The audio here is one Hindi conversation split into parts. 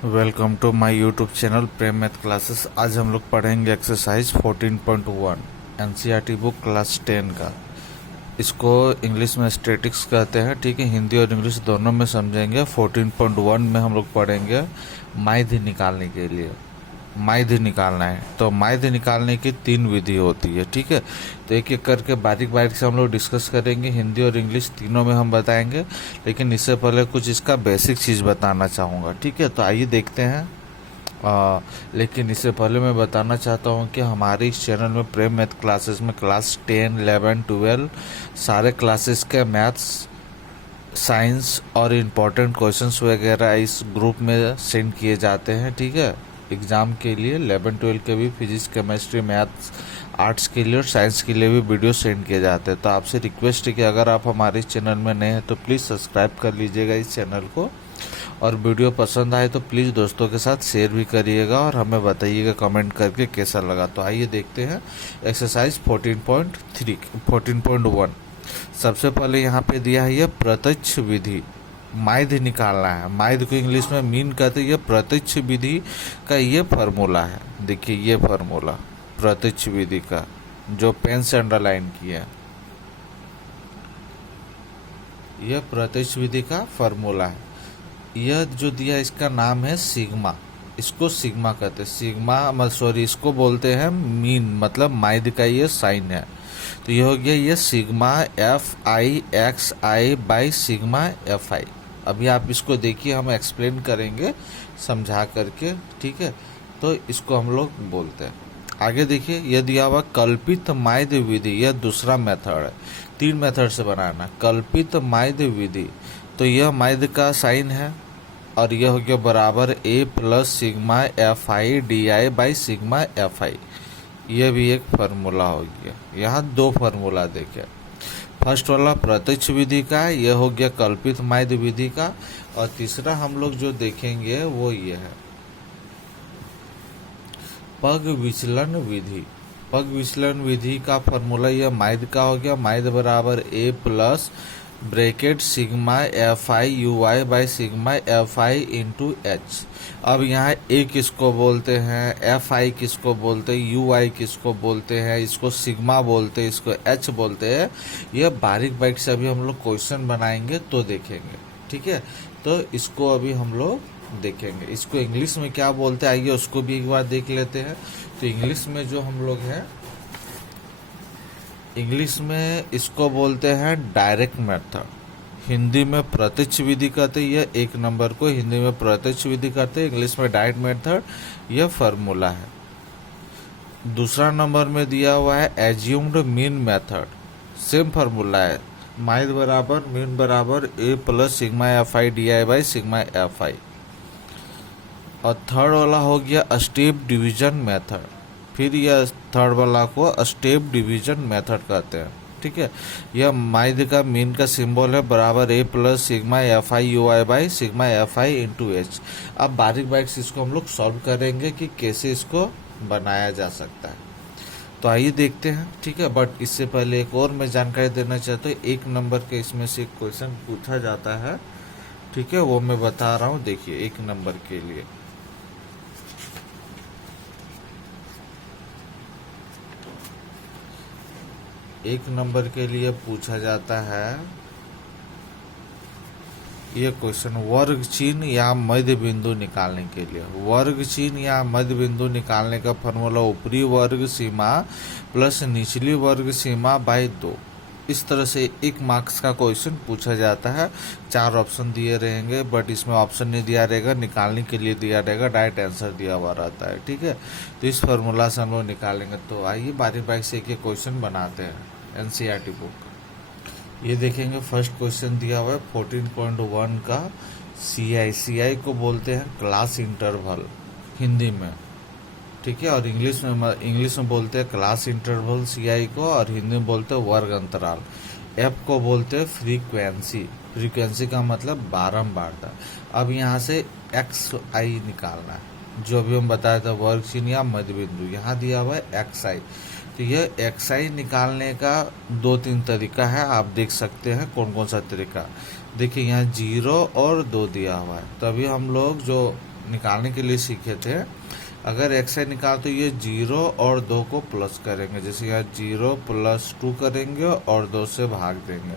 Welcome to my YouTube channel Prem math classes. आज हम लोग पढ़ेंगे एक्सरसाइज 14.1 एनसीईआरटी बुक क्लास 10 का। इसको इंग्लिश में स्टैटिक्स कहते हैं, ठीक है। हिंदी और इंग्लिश दोनों में समझेंगे। 14.1 में हम लोग पढ़ेंगे माध्य निकालने के लिए। माध्य निकालना है तो माध्य निकालने की 3 विधि होती है, ठीक है। तो एक एक करके बारीक बारीक से हम लोग डिस्कस करेंगे। हिंदी और इंग्लिश तीनों में हम बताएंगे, लेकिन इससे पहले कुछ इसका बेसिक चीज़ बताना चाहूँगा, ठीक है। तो आइए देखते हैं। लेकिन इससे पहले मैं बताना चाहता हूँ कि हमारे इस चैनल में प्रेम मैथ क्लासेस में क्लास 10, 11, 12 सारे क्लासेस के मैथ्स, साइंस और इम्पोर्टेंट क्वेश्चंस वगैरह इस ग्रुप में सेंड किए जाते हैं, ठीक है। एग्ज़ाम के लिए 11, 12 के भी फिजिक्स, केमिस्ट्री, मैथ्स, आर्ट्स के लिए और साइंस के लिए भी वीडियो सेंड किए जाते हैं। तो आपसे रिक्वेस्ट है कि अगर आप हमारे इस चैनल में नए हैं तो प्लीज़ सब्सक्राइब कर लीजिएगा इस चैनल को, और वीडियो पसंद आए तो प्लीज़ दोस्तों के साथ शेयर भी करिएगा और हमें बताइएगा कमेंट करके कैसा लगा। तो आइए देखते हैं एक्सरसाइज 14.1। सबसे पहले यहाँ पे दिया है ये प्रत्यक्ष विधि। माध्य निकालना है। माध्य को इंग्लिश में मीन कहते हैं। ये प्रत्यक्ष विधि का ये फार्मूला है। देखिए ये फार्मूला प्रत्यक्ष विधि का जो पेन से अंडरलाइन किया है, यह प्रत्यक्ष विधि का फार्मूला है। यह जो दिया इसका नाम है सिग्मा। इसको सिग्मा कहते हैं। सिग्मा सॉरी इसको बोलते हैं मीन, मतलब माध्य का ये साइन है। तो ये हो गया ये सिग्मा FI/XI सिग्मा FI। अभी आप इसको देखिए, हम एक्सप्लेन करेंगे समझा करके, ठीक है। तो इसको हम लोग बोलते हैं। आगे देखिए, यह दिया हुआ कल्पित माध्य विधि, यह दूसरा मेथड है। 3 मेथड से बनाना कल्पित माध्य विधि। तो यह माध्य का साइन है और यह हो गया बराबर A+ sigma FI/DI sigma FI। यह भी एक फार्मूला हो गया। यहाँ 2 फार्मूला देखे। फर्स्ट वाला प्रत्यक्ष विधि का, यह हो गया कल्पित माध्य विधि का, और तीसरा हम लोग जो देखेंगे वो ये है पग विचलन विधि। पग विचलन विधि का फार्मूला यह माध्य का हो गया। माध्य बराबर A+ bracket sigma FI/UI sigma FI into H। अब यहाँ A किसको बोलते हैं, FI किसको बोलते हैं, UI किसको बोलते हैं, इसको सिग्मा बोलते हैं, इसको H बोलते हैं। यह बारीक बारीक से अभी हम लोग क्वेश्चन बनाएंगे तो देखेंगे, ठीक है। तो इसको अभी हम लोग देखेंगे। इसको इंग्लिश में क्या बोलते हैं आइए उसको भी एक बार देख लेते हैं। तो इंग्लिश में जो हम लोग हैं, इंग्लिश में इसको बोलते हैं डायरेक्ट मेथड। हिंदी में प्रत्यक्ष विधि कहते हैं। यह 1 नंबर को हिंदी में प्रत्यक्ष विधि कहते हैं, इंग्लिश में डायरेक्ट मेथड। यह फार्मूला है। दूसरा नंबर में दिया हुआ है assumed mean method. Same formula है। माध्य बराबर मीन बराबर A+ sigma FI/DI sigma FI। और थर्ड वाला हो गया स्टेप डिवीजन मेथड। फिर यह थर्ड वाला को स्टेप डिवीजन मेथड कहते हैं, ठीक है। यह माध्य का मीन का सिंबल है बराबर A+ sigma FI/UI sigma FI into H। अब बारीक बारीक से इसको हम लोग सॉल्व करेंगे कि कैसे इसको बनाया जा सकता है। तो आइए देखते हैं, ठीक है। बट इससे पहले एक और मैं जानकारी देना चाहता हूँ। 1 नंबर के इसमें से एक क्वेश्चन पूछा जाता है, ठीक है, वो मैं बता रहा हूँ। देखिए 1 नंबर के लिए 1 नंबर के लिए पूछा जाता है ये क्वेश्चन, वर्ग चिन्ह या मध्य बिंदु निकालने के लिए। वर्ग चिन्ह या मध्य बिंदु निकालने का फॉर्मूला ऊपरी वर्ग सीमा प्लस निचली वर्ग सीमा बाई 2। इस तरह से 1 मार्क्स का क्वेश्चन पूछा जाता है। 4 ऑप्शन दिए रहेंगे, बट इसमें ऑप्शन नहीं दिया रहेगा, निकालने के लिए दिया रहेगा, डायरेक्ट आंसर दिया हुआ रहता है, ठीक है। तो इस फार्मूला से हम लोग निकालेंगे। तो आइए बारीक बारीक से एक क्वेश्चन बनाते हैं एनसीईआरटी बुक। ये देखेंगे फर्स्ट क्वेश्चन दिया हुआ है 14.1 का। CI को बोलते हैं क्लास इंटरवल हिंदी में, ठीक है। और इंग्लिश में बोलते हैं क्लास इंटरवल CI को, और हिंदी में बोलते हैं वर्ग अंतराल। F को बोलते हैं फ्रीक्वेंसी। फ्रीक्वेंसी का मतलब बारंबारता। अब यहाँ से XI निकालना है, जो अभी हम बताया था वर्ग चिन्ह या मध्य बिंदु। यहाँ दिया हुआ है XI। तो यह XI निकालने का 2-3 तरीका है, आप देख सकते हैं कौन कौन सा तरीका। देखिए यहाँ 0 और 2 दिया हुआ है। तभी हम लोग जो निकालने के लिए सीखे थे। अगर एक्स आई निकाल तो ये 0 और 2 को प्लस करेंगे, जैसे यहाँ 0 + 2 करेंगे और 2 से भाग देंगे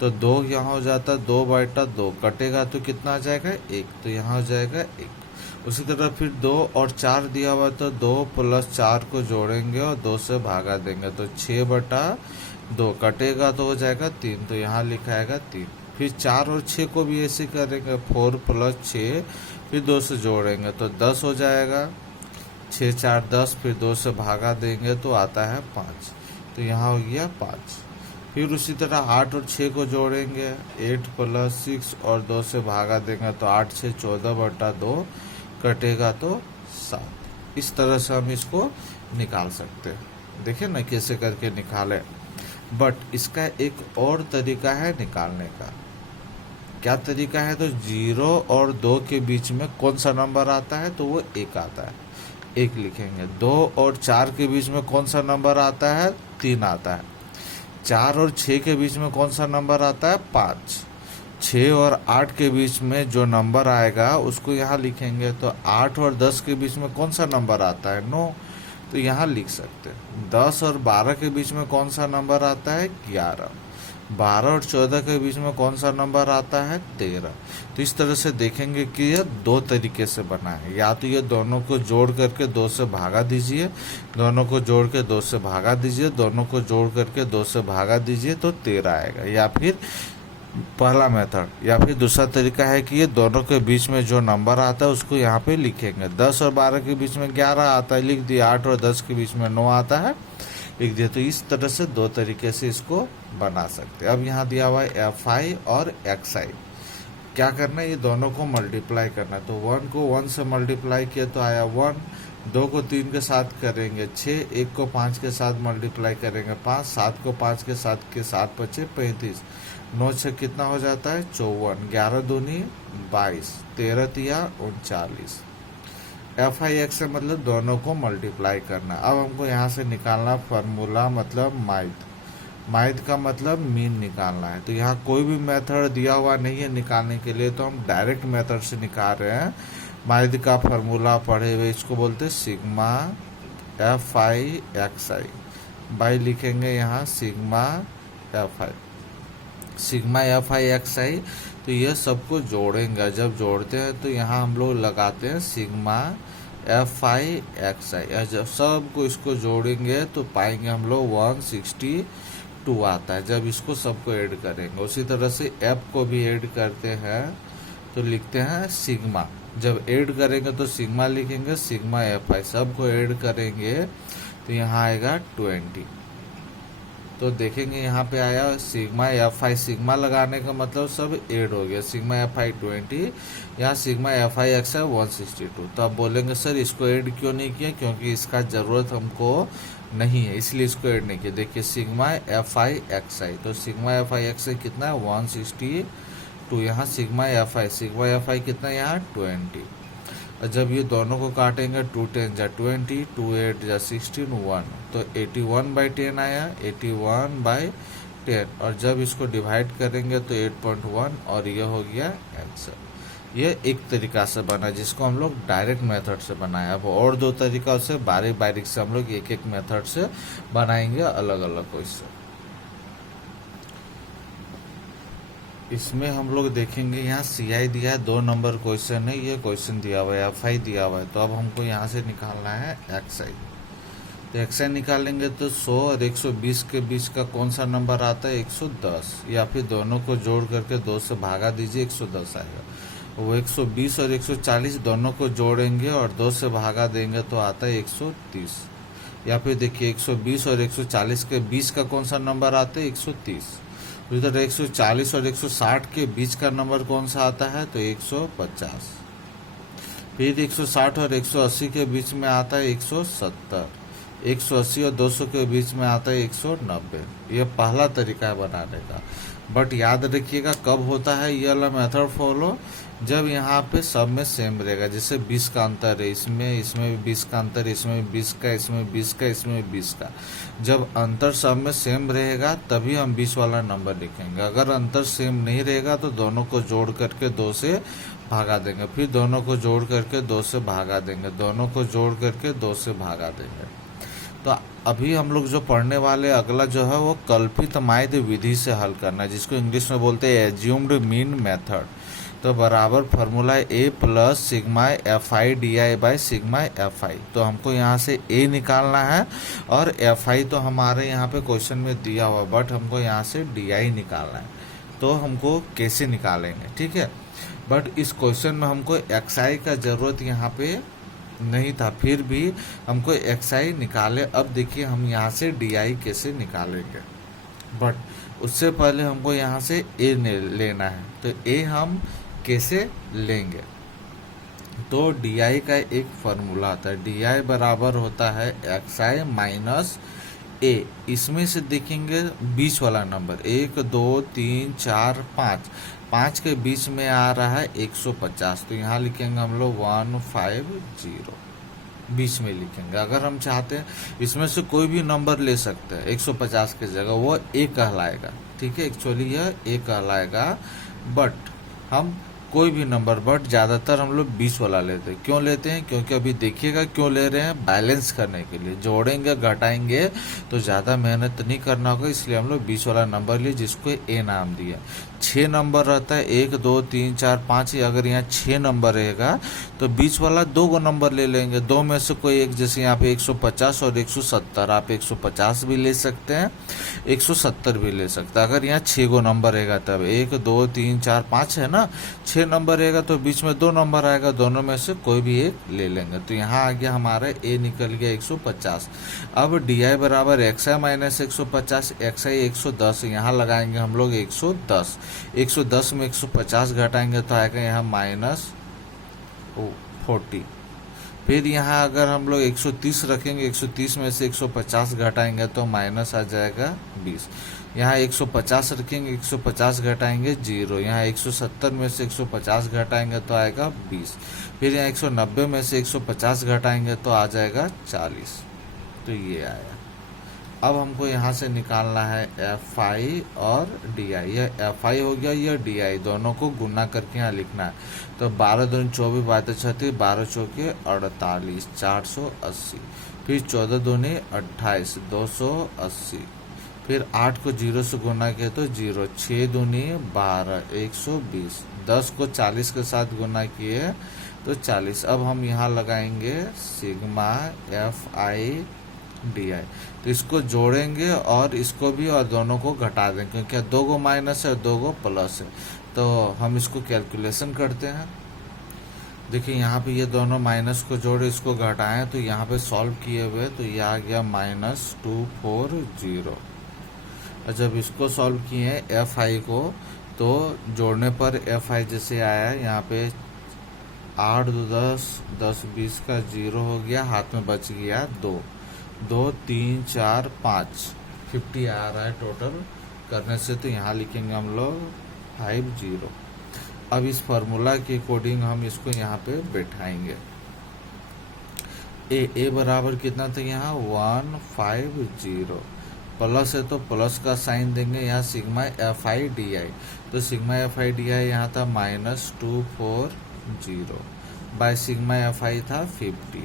तो 2 यहाँ हो जाता, 2/2 कटेगा तो कितना आ जाएगा 1, तो यहाँ हो जाएगा 1। उसी तरह फिर 2 और 4 दिया हुआ तो 2 + 4 को जोड़ेंगे और 2 से भागा देंगे तो 6/2 कटेगा तो हो जाएगा 3, तो यहाँ लिखाएगा 3। फिर 4 और 6 को भी ऐसे करेंगे, 4 + 6 फिर 2 से जोड़ेंगे तो 10 हो जाएगा, 6 × 4 = 10, फिर 2 से भागा देंगे तो आता है 5, तो यहाँ हो गया 5। फिर उसी तरह 8 और 6 को जोड़ेंगे, 8 + 6 और 2 से भागा देंगे तो 8 × 6 = 14/2 कटेगा तो 7। इस तरह से हम इसको निकाल सकते हैं। देखिए ना कैसे करके निकाले। बट इसका एक और तरीका है निकालने का। क्या तरीका है? तो 0 और 2 के बीच में कौन सा नंबर आता है? तो वो 1 आता है, 1 लिखेंगे। 2 और 4 के बीच में कौन सा नंबर आता है? 3 आता है। 4 और 6 के बीच में कौन सा नंबर आता है? 5। 6 और 8 के बीच में जो नंबर आएगा उसको यहाँ लिखेंगे। तो 8 और 10 के बीच में कौन सा नंबर आता है? 9, तो यहाँ लिख सकते हैं। 10 और 12 के बीच में कौन सा नंबर आता है? 11। 12 और 14 के बीच में कौन सा नंबर आता है? 13। तो इस तरह से देखेंगे कि यह 2 तरीके से बना है। या तो ये दोनों को जोड़ करके 2 से भागा दीजिए, दोनों को जोड़ के 2 से भागा दीजिए, दोनों को जोड़ करके 2 से भागा दीजिए तो 13 आएगा। या फिर पहला मेथड, या फिर दूसरा तरीका है कि ये दोनों के बीच में जो नंबर आता है उसको यहाँ पे लिखेंगे। 10 और 12 के बीच में 11 आता है, लिख दिया। 8 और 10 के बीच में 9 आता है, लिख दिया। तो इस तरह से 2 तरीके से इसको बना सकते हैं। अब यहाँ दिया हुआ है FI और XI। क्या करना है? ये दोनों को मल्टीप्लाई करना है। तो 1 को 1 से मल्टीप्लाई किया तो आया 1, 2 को 3 के साथ करेंगे 6, 1 को 5 के साथ मल्टीप्लाई करेंगे 5, 7 को 5 के साथ बचे 35, 9 से कितना हो जाता है? 54, 11 दूनी 22, 13 तिया 39। FI से मतलब दोनों को मल्टीप्लाई करना। अब हमको यहाँ से निकालना फार्मूला, मतलब माइथ का मतलब मीन निकालना है। तो यहाँ कोई भी मेथड दिया हुआ नहीं है निकालने के लिए, तो हम डायरेक्ट मेथड से निकाल रहे हैं। माइथ का फार्मूला पढ़े हुए, इसको बोलते हैं सिग्मा FI XI। बाई लिखेंगे यहाँ सिग्मा FI XI। तो यह सबको जोड़ेंगे। जब जोड़ते हैं तो यहाँ हम लोग लगाते हैं सिग्मा FI XI। जब सबको इसको जोड़ेंगे तो पाएंगे हम लोग 162 आता है, जब इसको सबको ऐड करेंगे। उसी तरह से F को भी ऐड करते हैं तो लिखते हैं सिग्मा। जब ऐड करेंगे तो सिग्मा लिखेंगे, सिग्मा FI। सबको ऐड करेंगे तो यहाँ आएगा 20। तो देखेंगे यहाँ पे आया सिग्मा FI। सिग्मा लगाने का मतलब सब ऐड हो गया। सिग्मा FI 20, यहाँ सिग्मा FI XI 162। तो आप बोलेंगे सर इसको ऐड क्यों नहीं किया? क्योंकि इसका ज़रूरत हमको नहीं है, इसलिए इसको ऐड नहीं किया। देखिए सिग्मा FI XI, तो सिग्मा FI XI कितना है? 162। यहाँ सिग्मा FI कितना है? यहाँ 20। और जब ये दोनों को काटेंगे 2 × 10 = 20, 2 × 8 = 16, 1, तो 81/10 आया, 81/10। और जब इसको डिवाइड करेंगे तो 8.1, और ये हो गया आंसर। ये एक तरीका से बना जिसको हम लोग डायरेक्ट मेथड से बनाए। अब और 2 तरीका से बारीक बारीक से हम लोग एक मेथड से बनाएंगे, अलग अलग क्वेश्चन। इसमें हम लोग देखेंगे यहाँ CI दिया है, 2 नंबर क्वेश्चन है, ये क्वेश्चन दिया हुआ है, FI दिया हुआ है। तो अब हमको यहाँ से निकालना है XI। तो XI निकालेंगे तो 100 और 120 के बीच का कौन सा नंबर आता है? 110। या फिर दोनों को जोड़ करके 2 से भागा दीजिए, 110 आएगा। वो 120 और 140 दोनों को जोड़ेंगे और 2 से भागा देंगे तो आता है 130। या फिर देखिए 120 और 140 के बीच का कौन सा नंबर आता है? 130। इधर 140 और 160 के बीच का नंबर कौन सा आता है? तो 150। फिर 160 और 180 के बीच में आता है 170। 180 और 200 के बीच में आता है 190। ये पहला तरीका है बनाने का। बट याद रखिएगा कब होता है ये वाला मेथड फॉलो? जब यहाँ पे सब में सेम रहेगा। जैसे 20 का अंतर है, इसमें 20 का अंतर है, इसमें 20 का, इसमें 20 का, इसमें 20 का। जब अंतर सब में सेम रहेगा तभी हम 20 वाला नंबर लिखेंगे। अगर अंतर सेम नहीं रहेगा तो दोनों को जोड़ करके 2 से भागा देंगे, फिर दोनों को जोड़ करके 2 से भागा देंगे, दोनों को जोड़ करके 2 से भागा देंगे। तो अभी हम लोग जो पढ़ने वाले अगला जो है वो कल्पित माध्य विधि से हल करना है, जिसको इंग्लिश में बोलते हैं एज्यूम्ड मीन मेथड। तो बराबर formula A plus sigma F I D I by sigma F आई। तो हमको यहाँ से ए निकालना है और एफ आई तो हमारे यहाँ पे क्वेश्चन में दिया हुआ, बट हमको यहाँ से डी आई निकालना है। तो हमको कैसे निकालेंगे, ठीक है। बट इस क्वेश्चन में हमको एक्स आई का ज़रूरत यहाँ पे नहीं था, फिर भी हमको एक्स आई निकाले। अब देखिए हम यहाँ से डी आई कैसे निकालेंगे, बट उससे पहले हमको यहाँ से ए लेना है। तो ए हम कैसे लेंगे, तो डी आई का एक फार्मूला आता है, डी आई बराबर होता है एक्स आई माइनस ए। इसमें से देखेंगे बीच वाला नंबर 1 2 3 4 5 के बीच में आ रहा है 150। तो यहाँ लिखेंगे हम लोग 150, बीच में लिखेंगे। अगर हम चाहते हैं इसमें से कोई भी नंबर ले सकते हैं 150 की जगह, वो ए कहलाएगा, ठीक है। एक्चुअली यह ए कहलाएगा, बट हम कोई भी नंबर, बट ज़्यादातर हम लोग 20 वाला लेते हैं। क्यों लेते हैं, क्योंकि अभी देखिएगा क्यों ले रहे हैं, बैलेंस करने के लिए। जोड़ेंगे घटाएंगे तो ज़्यादा मेहनत नहीं करना होगा, इसलिए हम लोग 20 वाला नंबर लिए, जिसको ए नाम दिया। 6 नंबर रहता है, 1 2 3 4 5 ही। अगर यहाँ 6 नंबर रहेगा तो बीच वाला 2 गो नंबर ले लेंगे, दो में से कोई एक। जैसे यहाँ पे 150 और 170, आप 150 भी ले सकते हैं, 170 भी ले सकते हैं। अगर यहाँ 6 गो नंबर रहेगा तब 1 2 3 4 5 है ना, 6 नंबर रहेगा तो बीच में 2 नंबर आएगा, दोनों में से कोई भी एक ले लेंगे। तो यहाँ आ गया हमारा ए निकल गया 150। अब डी आई बराबर एक्स आई माइनस 150, एक्स आई 110, यहाँ लगाएंगे हम लोग 110। 110 में 150 घटाएंगे तो आएगा यहाँ -40। फिर यहाँ अगर हम लोग 130 रखेंगे, 130 में से 150 घटाएंगे तो माइनस आ जाएगा 20। यहाँ 150 रखेंगे, 150 घटाएंगे 0। यहाँ 170 में से 150 घटाएंगे तो आएगा 20। फिर यहाँ 190 में से 150 घटाएंगे तो आ जाएगा 40। तो ये आया। अब हमको यहाँ से निकालना है एफ आई और डी आई। यह एफ आई हो गया, यह डी आई, दोनों को गुना करके यहाँ लिखना है। तो 12 दूनी 24, 12 36, 12 चौके 48, 480। फिर 14 दूनी 28, 280। फिर 8 को 0 से गुना किया तो 0, 6 दूनी 12, 120। 10 को 40 के साथ गुना किए तो 40। अब हम यहाँ लगाएंगे sigma F I D I. तो इसको जोड़ेंगे और इसको भी और दोनों को घटा देंगे, क्योंकि 2 गो माइनस है और 2 गो प्लस है। तो हम इसको कैलकुलेशन करते हैं। देखिए यहाँ पे ये दोनों माइनस को जोड़े, इसको घटाएं, तो यहाँ पे सॉल्व किए हुए तो ये आ गया -240। और जब इसको सॉल्व किए एफ आई को, तो जोड़ने पर एफ आई जैसे आया यहाँ पे 8 2 10 10 20 का 0 हो गया, हाथ में बच गया 2 2 3 4 5, 50 आ रहा है टोटल करने से। तो यहाँ लिखेंगे हम लोग 50। अब इस फार्मूला के अकॉर्डिंग हम इसको यहाँ पे बैठाएंगे। ए बराबर कितना था यहाँ 150, प्लस है तो प्लस का साइन देंगे। यहाँ sigma F I D I, तो sigma F I D I यहाँ था -240 बाय सिग्मा एफ आई था 50।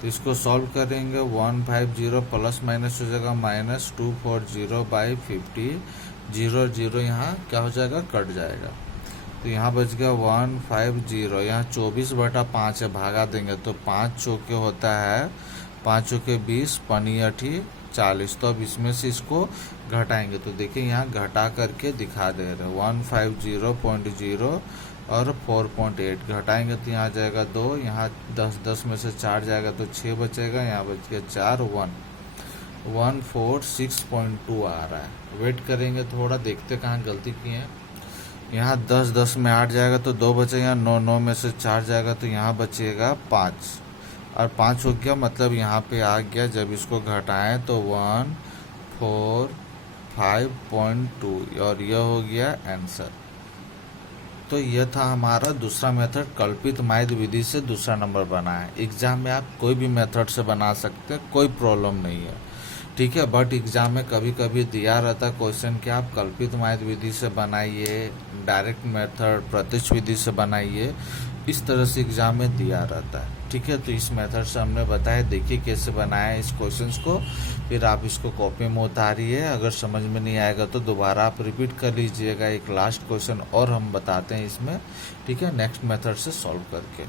तो इसको सॉल्व करेंगे, 150 प्लस माइनस हो जाएगा -240 बाई 50, 0 0 यहाँ क्या हो जाएगा, कट जाएगा। तो यहाँ बच गया 150। यहाँ 24/5 है, भागा देंगे तो 5 चौके होता है, 5 चौके 20, पनी 8 40। तो अब इसमें से इसको घटाएंगे, तो देखिए यहाँ घटा करके दिखा दे रहे हैं 150.0 और 4.8 घटाएंगे तो यहाँ जाएगा 2, यहाँ 10 10 में से 4 जाएगा तो 6 बचेगा, यहाँ बच गया 4 146.2 आ रहा है। वेट करेंगे थोड़ा, देखते कहाँ गलती की है। यहाँ 10 10 में 8 जाएगा तो 2 बचेगा, 9 9 में से 4 जाएगा तो यहाँ बचेगा 5 और 5 हो गया, मतलब यहाँ पे आ गया। जब इसको घटाएं तो 145.2 और यह हो गया आंसर। तो यह था हमारा दूसरा मेथड, कल्पित माध्य विधि से दूसरा नंबर बना है। एग्जाम में आप कोई भी मेथड से बना सकते हैं, कोई प्रॉब्लम नहीं है। ठीक है। बट एग्जाम में कभी कभी दिया रहता क्वेश्चन कि आप कल्पित माध्य विधि से बनाइए, डायरेक्ट मेथड प्रत्यक्ष विधि से बनाइए, इस तरह से एग्जाम में दिया रहता है। ठीक है, तो इस मेथड से हमने बताया, देखिए कैसे बनाया इस क्वेश्चंस को, फिर आप इसको कॉपी में उतारिए। अगर समझ में नहीं आएगा तो दोबारा आप रिपीट कर लीजिएगा। एक लास्ट क्वेश्चन और हम बताते हैं इसमें, ठीक है, नेक्स्ट मेथड से सॉल्व करके।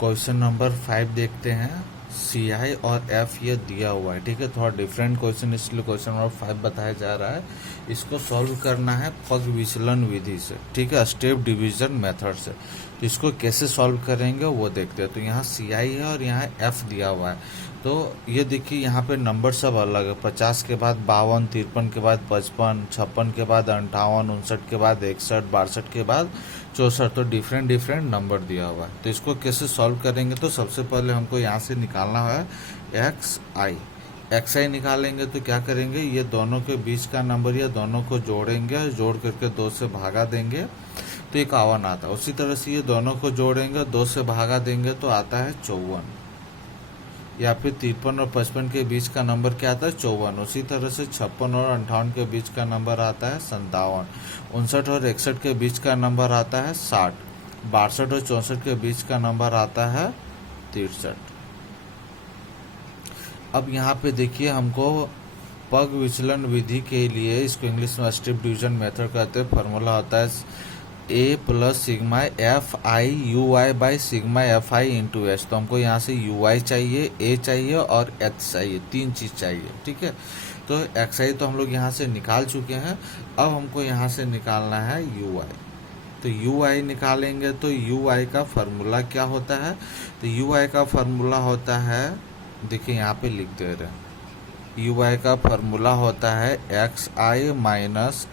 क्वेश्चन नंबर 5 देखते हैं। CI और F ये दिया हुआ है, ठीक है, थोड़ा डिफरेंट क्वेश्चन, इसलिए क्वेश्चन नंबर 5 बताया जा रहा है। इसको सॉल्व करना है पग विचलन विधि से, ठीक है, स्टेप डिवीजन मेथड से। तो इसको कैसे सॉल्व करेंगे वो देखते हैं। तो यहाँ CI है और यहाँ F दिया हुआ है। तो ये देखिए यहाँ पे नंबर सब अलग है, 50 के बाद 52, 53 के बाद 55, 56 के बाद 58, 59 के बाद 61, 62 के बाद 64। तो डिफरेंट नंबर दिया हुआ है। तो इसको कैसे सॉल्व करेंगे, तो सबसे पहले हमको यहाँ से निकालना है XI निकालेंगे। तो क्या करेंगे, ये दोनों के बीच का नंबर या दोनों को जोड़ेंगे, जोड़ करके 2 से भागा देंगे तो 51 आता है। उसी तरह से ये दोनों को जोड़ेंगे, 2 से भागा देंगे तो आता है 54। या फिर 53 और 55 के बीच का नंबर क्या आता है, 54। उसी तरह से 56 और 58 के बीच का नंबर आता है 57। 59 और 61 के बीच का नंबर आता है 60। 62 और 64 के बीच का नंबर आता है 63। अब यहाँ पे देखिए, हमको पग विचलन विधि के लिए, इसको इंग्लिश में स्टेप डिवीजन मेथड कहते हैं, फॉर्मूला होता है A plus sigma FI UI by sigma FI into H. तो हमको यहाँ से UI चाहिए, A चाहिए और H चाहिए, 3 चीज़ चाहिए। ठीक है, तो XI तो हम लोग यहाँ से निकाल चुके हैं। अब हमको यहाँ से निकालना है UI। तो UI निकालेंगे तो UI का फार्मूला क्या होता है, तो UI का फार्मूला होता है, देखिए यहाँ पे लिख दे रहे हैं, UI का फार्मूला होता है XI माइनस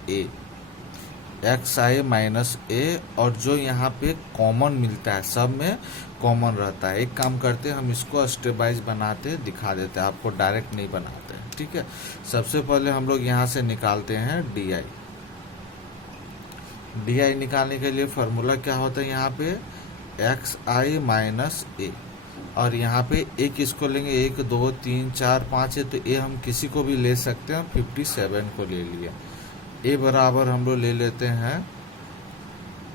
A, और जो यहाँ पे कॉमन मिलता है, सब में कॉमन रहता है। एक काम करते हैं, हम इसको स्टेप वाइज बनाते दिखा देते हैं, आपको डायरेक्ट नहीं बनाते हैं। ठीक है, सबसे पहले हम लोग यहाँ से निकालते हैं DI निकालने के लिए फार्मूला क्या होता है, यहाँ पे XI माइनस A, और यहाँ पे A किसको लेंगे, 1 2 3 4 5 है, तो A हम किसी को भी ले सकते हैं, 57 को ले लिया। A बराबर हम लोग ले लेते हैं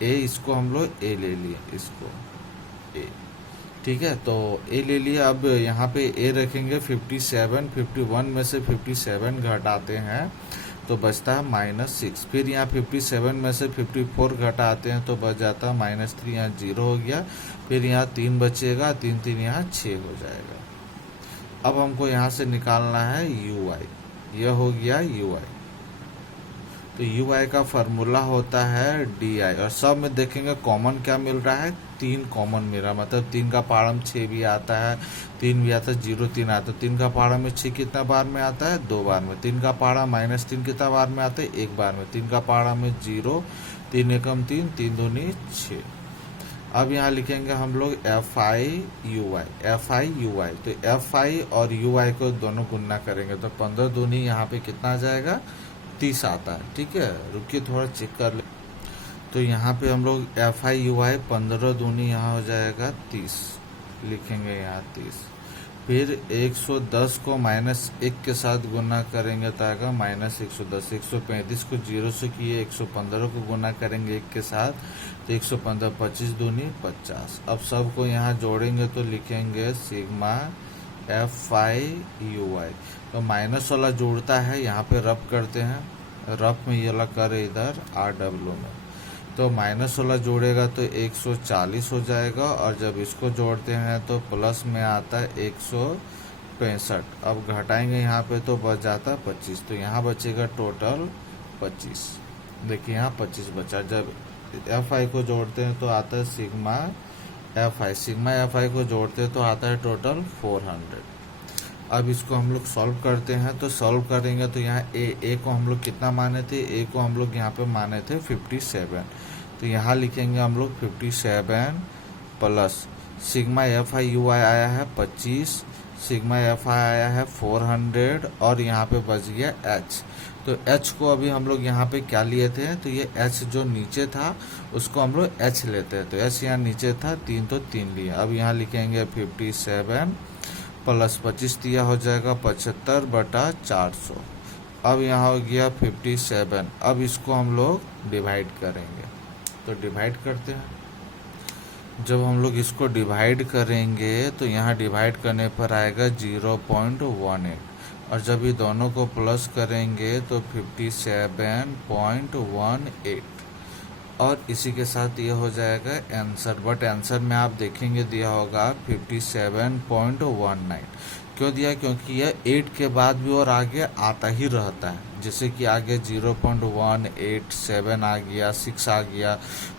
A, इसको हम लोग A ले लिए, इसको A। ठीक है, तो A ले लिया। अब यहाँ पे A रखेंगे 57, 51 में से 57 घटाते हैं तो बचता है -6। फिर यहाँ 57 में से 54 घटाते हैं तो बच जाता है -3, यहाँ 0 हो गया। फिर यहाँ 3 बचेगा, 3 3 यहाँ 6 हो जाएगा। अब हमको यहाँ से निकालना है UI, यह हो गया UI। तो UI का फार्मूला होता है DI, और सब में देखेंगे कॉमन क्या मिल रहा है, 3 कॉमन मिल रहा है, मतलब 3 का पारम 6 भी आता है, 3 भी आता है, 0 3 आता है। 3 का पारा में 6 कितना बार में आता है, 2 बार में। 3 का पारा -3 कितना बार में आता है, 1 बार में। 3 का पारा में 0, 3 एकम 3, 3 दूनी 6। अब यहाँ लिखेंगे हम लोग FI UI। तो FI और UI को दोनों गुना करेंगे तो 15 दूनी यहाँ पे कितना आ जाएगा, 30 आता है। ठीक है, रुकिए थोड़ा चेक कर ले। तो यहाँ पे हम लोग FI UI 15 दूनी यहाँ हो जाएगा 30, लिखेंगे यहाँ 30। फिर 110 को -1 के साथ गुना करेंगे तो आएगा -110। 135 को 0 से किए, 115 को गुना करेंगे 1 के साथ तो 115, 25 दूनी 50। अब सबको यहाँ जोड़ेंगे तो लिखेंगे सिग्मा FI UI। तो माइनस वाला जोड़ता है, यहाँ पे रब करते हैं, रब में ये वाला करे इधर RW में, तो माइनस वाला जोड़ेगा तो 140 हो जाएगा, और जब इसको जोड़ते हैं तो प्लस में आता है 165। अब घटाएंगे यहाँ पे तो बच जाता है 25, तो यहाँ बचेगा टोटल 25। देखिए यहाँ 25 बचा। जब FI को जोड़ते हैं तो आता है सिग्मा FI को जोड़ते हैं तो आता है टोटल 400। अब इसको हम लोग सॉल्व करते हैं, तो सॉल्व करेंगे तो यहाँ A को हम लोग कितना माने थे, A को हम लोग यहाँ पे माने थे 57। तो यहाँ लिखेंगे हम लोग 57 प्लस सिग्मा FI UI आया है 25, सिग्मा FI आया है 400, और यहाँ पे बच गया H। तो H को अभी हम लोग यहाँ पे क्या लिए थे, तो ये H जो नीचे था उसको हम लोग H लेते हैं। तो H यहाँ नीचे था 3, तो 3 लिया। अब यहाँ लिखेंगे 57 प्लस 25 दिया हो जाएगा 75/400। अब यहाँ हो गया 57। अब इसको हम लोग डिवाइड करेंगे, तो डिवाइड करते हैं। जब हम लोग इसको डिवाइड करेंगे तो यहाँ डिवाइड करने पर आएगा 0.18, और जब ये दोनों को प्लस करेंगे तो 57.18, और इसी के साथ ये हो जाएगा आंसर। बट आंसर में आप देखेंगे दिया होगा 57.19। क्यों दिया? क्योंकि यह 8 के बाद भी और आगे आता ही रहता है, जैसे कि आगे 0.187 आ गया, 6 आ गया,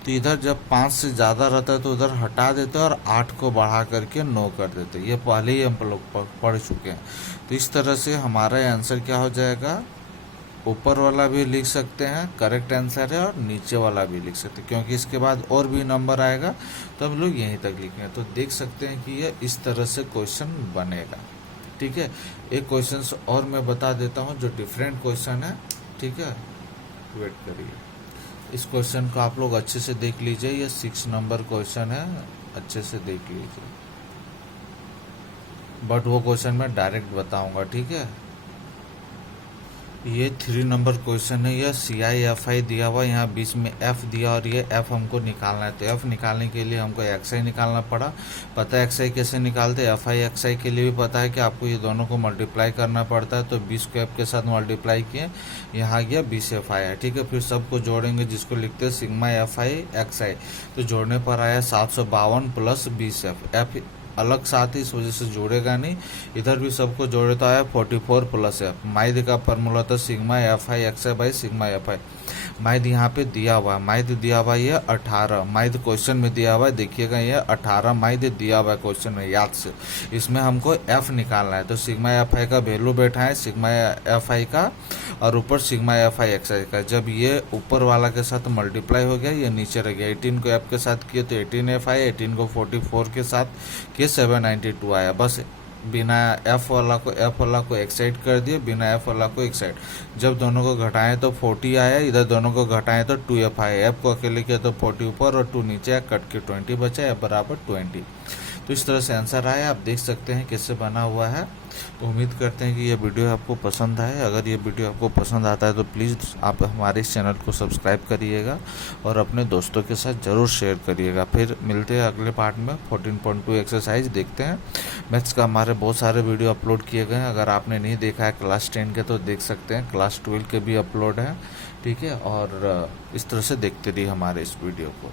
तो इधर जब 5 से ज़्यादा रहता है तो उधर हटा देते हैं और 8 को बढ़ा करके 9 कर देते हैं। ये पहले ही हम लोग पढ़ चुके हैं। तो इस तरह से हमारा आंसर क्या हो जाएगा, ऊपर वाला भी लिख सकते हैं करेक्ट आंसर है, और नीचे वाला भी लिख सकते हैं, क्योंकि इसके बाद और भी नंबर आएगा तो हम लोग यहीं तक लिखेंगे। तो देख सकते हैं कि यह इस तरह से क्वेश्चन बनेगा। ठीक है, एक क्वेश्चन और मैं बता देता हूं जो डिफरेंट क्वेश्चन है। ठीक है, वेट करिए, इस क्वेश्चन को आप लोग अच्छे से देख लीजिए। ये 6 नंबर क्वेश्चन है, अच्छे से देख लीजिए। बट वो क्वेश्चन मैं डायरेक्ट बताऊंगा। ठीक है, ये 3 नंबर क्वेश्चन है। यह CIFI दिया हुआ, यहाँ बीच में F दिया, और ये F हमको निकालना है। तो F निकालने के लिए हमको XI निकालना पड़ा। पता है XI कैसे निकालते हैं? FI XI के लिए भी पता है कि आपको ये दोनों को मल्टीप्लाई करना पड़ता है। तो 20 को F के साथ मल्टीप्लाई किए, यहाँ गया 20 FI है। ठीक है, फिर सबको जोड़ेंगे जिसको लिखते हैं सिग्मा FI XI। तो जोड़ने पर आया 752 प्लस 20 F अलग साथ ही, इस वजह से जोड़ेगा नहीं। इधर भी सबको जोड़े तो आया 44 प्लस F। माइद का फॉर्मूला था sigma FI XI by sigma FI। माइद यहाँ पे दिया हुआ है, माइद दिया हुआ है 18। माइद क्वेश्चन में दिया हुआ है, देखिएगा ये 18 माइद दिया हुआ है क्वेश्चन में, याद से। इसमें हमको F निकालना है, तो सिग्मा FI का वैल्यू बैठा है सिग्मा FI का, और ऊपर सिग्मा FI XI का। जब ये ऊपर वाला के साथ मल्टीप्लाई हो गया, ये नीचे रह गया। 18 को F के साथ किए तो 18 FI, 18 को 44 के साथ किए 792 आया। बस बिना F वाला को एक साइड कर दिए, बिना F वाला को एक साइड। जब दोनों को घटाएं तो 40 आया, इधर दोनों को घटाएं तो 2F आया। F को अकेले किया तो 40 ऊपर और 2 नीचे, कट के 20 बचा, F बराबर 20। तो इस तरह से आंसर आया। आप देख सकते हैं कैसे बना हुआ है। तो उम्मीद करते हैं कि ये वीडियो आपको पसंद आए। अगर ये वीडियो आपको पसंद आता है तो प्लीज़ आप हमारे इस चैनल को सब्सक्राइब करिएगा और अपने दोस्तों के साथ ज़रूर शेयर करिएगा। फिर मिलते हैं अगले पार्ट में। 14.2 एक्सरसाइज देखते हैं। मैथ्स का हमारे बहुत सारे वीडियो अपलोड किए गए हैं। अगर आपने नहीं देखा है क्लास 10 के तो देख सकते हैं, क्लास 12 के भी अपलोड हैं। ठीक है, और इस तरह से देखते रहिए हमारे इस वीडियो को।